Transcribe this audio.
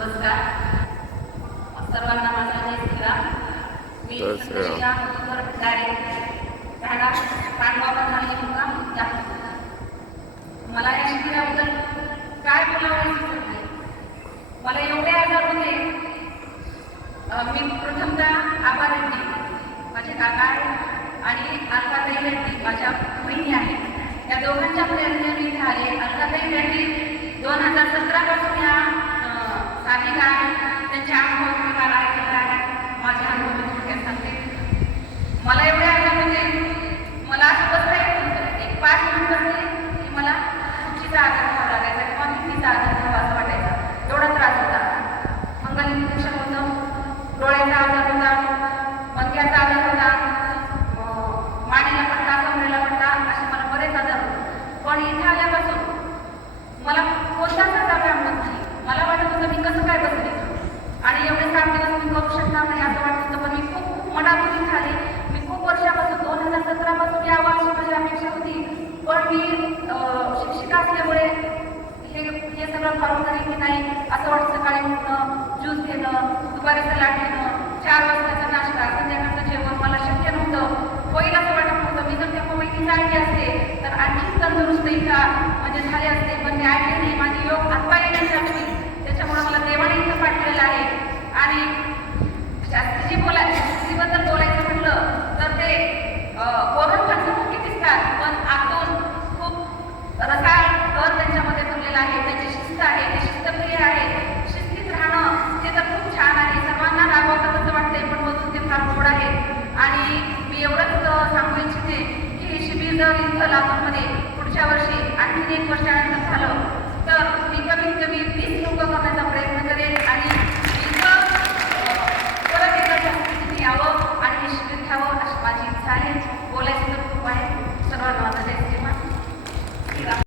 नमस्कार सर्वांना माझा जय श्रीराम. मी संदेशा मधुकर भंडारे राहणार पांडवाबा झाली मुक्काम जामखेड. मला या शिबिराबद्दल काय बोलावं हे सुचत नाही. मला एवढे आजार होते. मी प्रथमतः आबा रेड्डी माझे काका आणि अलकाताई रेड्डी माझ्या बहिणी आहेत. या दोघांच्या प्रयत्नाने मी इथे आले. अलकाताई रेड्डी 2017 पासून या साधिका त्यांचे अनुभव तुम्ही मला ऐकलेला आहे. माझे अनुभव मी थोडक्यात सांगते. मला एवढे आजार होते. मला असं बसता येत नव्हतं. एक 5 मिनिट बसले की मला खुर्चीचा आजार व्हावा लागायचा किंवा भिंतीचा आजार व्हावा असं वाटायचा. एवढा त्रास होता. फंगल इन्फेक्शन होतं, डोळ्याचा आजार होता, मणक्याचा आजार होता, मानेला पडता, कमरेला पडता, असे मला बरेच आजार होते. पण इथे आल्यापासून मला कोणताच आजार जाणवत नाही. मला वाटत होतं मी कसं काय बसले आणि एवढे 7 दिवस मी करू शकणार नाही असं वाटत होतं. पण मी खूप मनातून झाले. मी खूप वर्षापासून 2017 पासून यावं अशी माझी अपेक्षा होती. पण मी शिक्षिका असल्यामुळे हे सगळं फॉलो करेन की नाही असं वाटतं. सकाळी उठणं, ज्यूस घेणं, दुपारी सलाड घेणं, 4 वाजताचा नाश्ता, संध्याकाळचं जेवण मला शक्य नव्हतं. होईल असं वाटत नव्हतं. मी जर त्या मोबाईलची जाणली असते तर आणखी तंदुरुस्त इथं म्हणजे झाले असते. पण मी ऐकले नाही. माझी योग आत्ता येण्याची